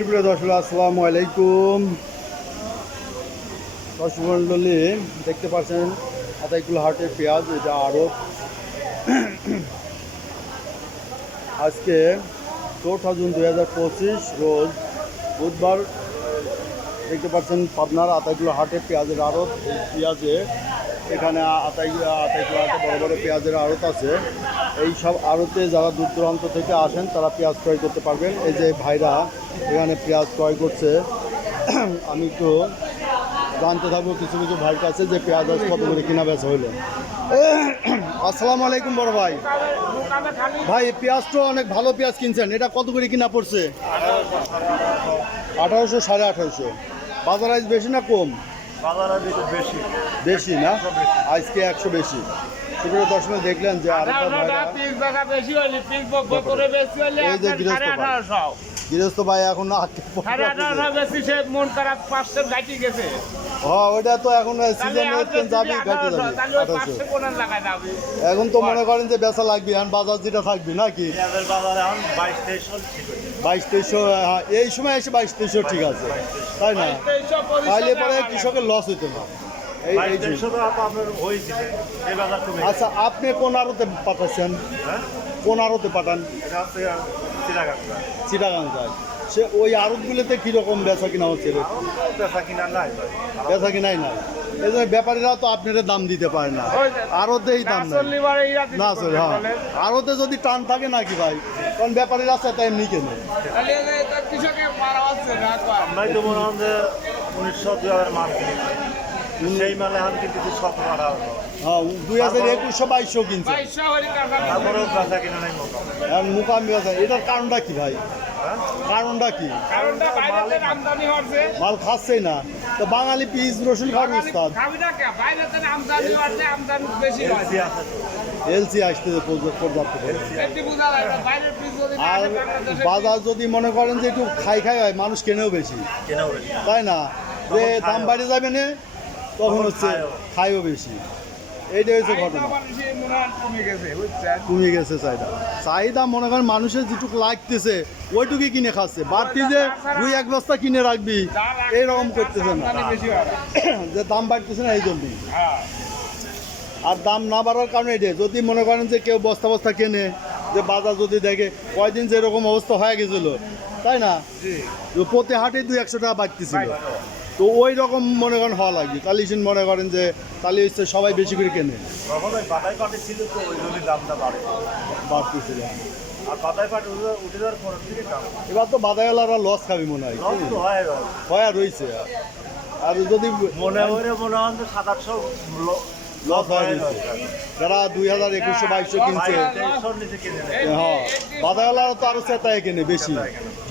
সুপ্রিয় দর্শক আসসালামু আলাইকুম। দর্শক মণ্ডলী দেখতে পাচ্ছেন আতাইকুল হাটের পেঁয়াজ, এটা আড়ত। আজকে 4 জুন 2025 রোজ বুধবার। দেখতে পাচ্ছেন পাবনার আতাইকুল হাটের পেঁয়াজের আড়ত। এই পেঁয়াজে এখানে আতাইকুল হাটে বড় বড় পেঁয়াজের আড়ত আছে। এই সব আড়তে যারা দূর দূরান্ত থেকে আসেন তারা পেঁয়াজ ক্রয় করতে পারবেন। এই যে ভাইরা এখানে পেঁয়াজ ক্রয় করছে, আমি একটু জানতে থাকবো কিছু কিছু ভাইয়ের কাছে যে পেঁয়াজ আজ কত করে কিনা বেচা হইলো। আসসালামু আলাইকুম বড় ভাই। ভাই পেঁয়াজ তো অনেক ভালো পেঁয়াজ কিনছেন, এটা কত করে কিনা পড়ছে? 1800 1850। বাজার আজ বেশি না কম? বেশি না, আজকে 100 বেশি। সুপ্রিয় দর্শক দেখলেন যে এই যে গৃহস্থ ভাই এখন ওইটা তো এখন এখন তো মনে করেন যে বেচা লাগবে, এখন বাজার যেটা থাকবে নাকি 2200। এই সময় এসে 2200 ঠিক আছে, তাই না? তাইলে পরে কৃষকের লস হইতো না। আচ্ছা, আপনি কোন আড়তে পাঠাচ্ছেন? কোন আড়তে পাঠান? চিটাগাং যায়। সে ওই আড়তগুলোতে কিরকম বেচা কিনা হচ্ছে? বেচা কিনাই নাই, এই জন্য ব্যাপারীরা তো আপনাদের দাম দিতে পারে না, আড়তেই দাম না চলে। হ্যাঁ, আড়তে যদি টান থাকে নাকি ভাই, কারণ ব্যাপারীরা আছে তাই এমনি কেনে। সেই মালে এখন কিন্তু 2021-2200 কিনছে। এটার কারণটা কি ভাই? কারণটা কি? মাল খাচ্ছেই না তো। বাঙালি পিস রসুন খাওয়ার উস্তাদ, এলসি আসতে পর্যাপ্ত। আর বাজার যদি মনে করেন যে একটু খাই হয়, মানুষ কেনেও বেশি, তাই না? যে দাম বাড়ে যাবে না তখন হচ্ছে খাইও বেশি। এইটা হচ্ছে ঘটনা, কমে গেছে চাহিদা। মনে করেন মানুষের যেটুকু লাগতেছে ওইটুকুই কিনে খাচ্ছে, বাড়তি যে 2-1 বস্তা কিনে রাখবি এইরকম করতেছে না, যে দাম বাড়তেছে না এই জন্যই। আর দাম না বাড়ার কারণে এটা, যদি মনে করেন যে কেউ বস্তা বস্তা কেনে, যে বাজার যদি দেখে কয়দিন যেরকম অবস্থা হয়ে গেছিল, তাই না? প্রতি হাটে 200-100 টাকা বাড়তেছিল, তো ওই রকম মনে করেন হওয়া লাগবে। তাহলে মনে করেন যে তাহলে হচ্ছে সবাই বেশি করে কেনে, বাড়তেছিল। এবার তো বাদাইওয়ালারা লস খাবি মনে হয়, হয় রয়েছে। আর যদি মনে হয় 700-800 লস হয়ে গেছে, যারা 2021-2200 কিনছে। হ্যাঁ, বাদাইওয়ালারা তো আরো চেতায় কেনে, বেশি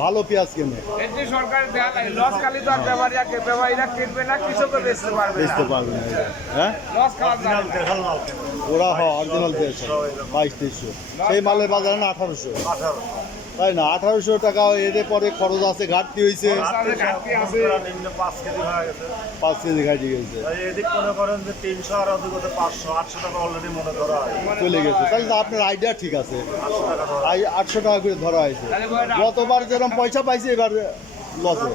ভালো পেঁয়াজ কেনে। বেচতে পারবে না। হ্যাঁ, ওরা অরিজিনাল পেঁয়াজ 2200-2300, সেই মালের বাজারে না 1800, তাই না? 1800 টাকা। এর পরে খরচ আছে, ঘাটতি হয়েছে, 5 কেজি ঘাটি গেছে, চলে গেছে। তাহলে তো আপনার আইডিয়া ঠিক আছে, 800 টাকা করে ধরা হয়েছে। গতবার যেরকম পয়সা পাইছে এবার লসে।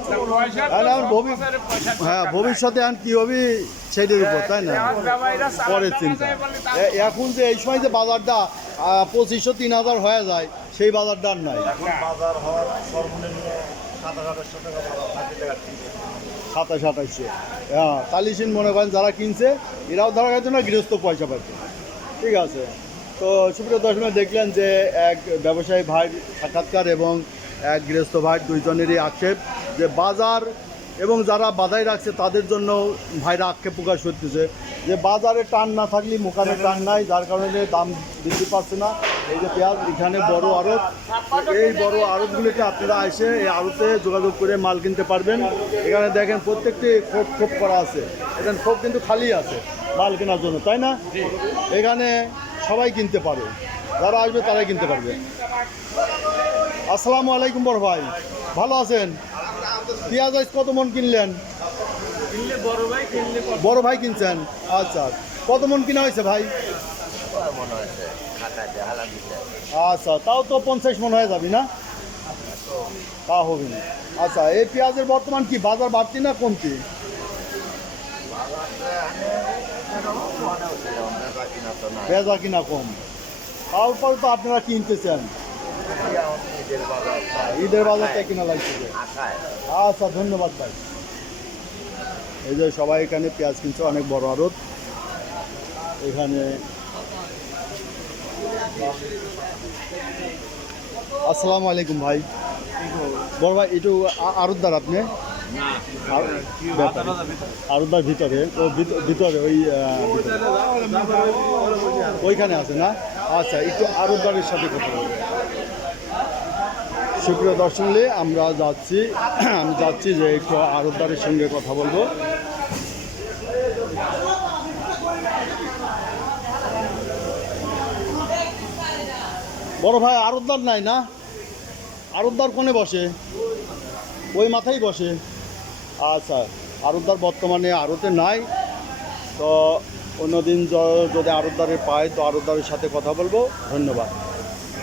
হ্যাঁ, ভবিষ্যতে এখন কি হবে সেটার উপর, তাই না? পরের চিন্তা। এখন যে এই সময় যে বাজারটা 2500-3000 হয়ে যায়, সেই বাজারটা আর নাই। 2700-2800। হ্যাঁ, তালিশিন মনে করেন যারা কিনছে এরাও ধরা গেছে না, গৃহস্থ পয়সা পাচ্ছে। ঠিক আছে। তো সুপ্রিয় দর্শক দেখলেন যে এক ব্যবসায়ী ভাই সাক্ষাৎকার এবং এক গৃহস্থ ভাই, দুইজনেরই আক্ষেপ যে বাজার এবং যারা বাধাই রাখছে তাদের জন্য ভাইরা আক্ষেপ প্রকাশ করতেছে যে বাজারে টান না থাকলে মোকামে টান নাই, যার কারণে দাম বৃদ্ধি পাচ্ছে না। এই যে পেঁয়াজ, এখানে বড় আড়ত, এই বড় আড়তগুলিতে আপনারা এসে এই আড়তে যোগাযোগ করে মাল কিনতে পারবেন। এখানে দেখেন প্রত্যেকটি খোপ করা আছে, এখানে খোপ কিন্তু খালি আছে মাল কেনার জন্য, তাই না? এখানে সবাই কিনতে পারে, যারা আসবে তারাই কিনতে পারবে। আসসালামু আলাইকুম বড় ভাই, ভালো আছেন? পেঁয়াজ আজ কত মন কিনলেন? বড় ভাই কিনছেন? আচ্ছা, কত মন কিনা হয়েছে ভাই? আচ্ছা, তাও তো 50 মন হয়ে যাবি না? তা হবে না। আচ্ছা, এই পেঁয়াজের বর্তমান কি বাজার বাড়তি না কমতি? বেচা কিনা কম, তারপরে তো আপনারা কিনতেছেন, ঈদের বাজারটা কিনা লাগছে। আচ্ছা, ধন্যবাদ ভাই। এই যে সবাই এখানে পেঁয়াজ কিনছে, অনেক বড় আড়ত এখানে। আসসালামু আলাইকুম ভাই। বড় ভাই, একটু আড়তদার আপনি? আড়তদার ভিতরে, ও ভিতরে ওই ওইখানে আছে না? আচ্ছা, একটু আড়তদারের সাথে কথা বলবো। সুপ্রিয় দর্শক, আমরা যাচ্ছি, আমি যাচ্ছি যে একটু আড়তদারের সঙ্গে কথা বলবো। বড় ভাই, আড়তদার নাই না? আড়তদার কোণে বসে? ওই মাথায় বসে। আচ্ছা, আড়তদার বর্তমানে আড়তে নাই, তো অন্যদিন যদি আড়তদারে পাই তো আড়তদারের সাথে কথা বলবো। ধন্যবাদ।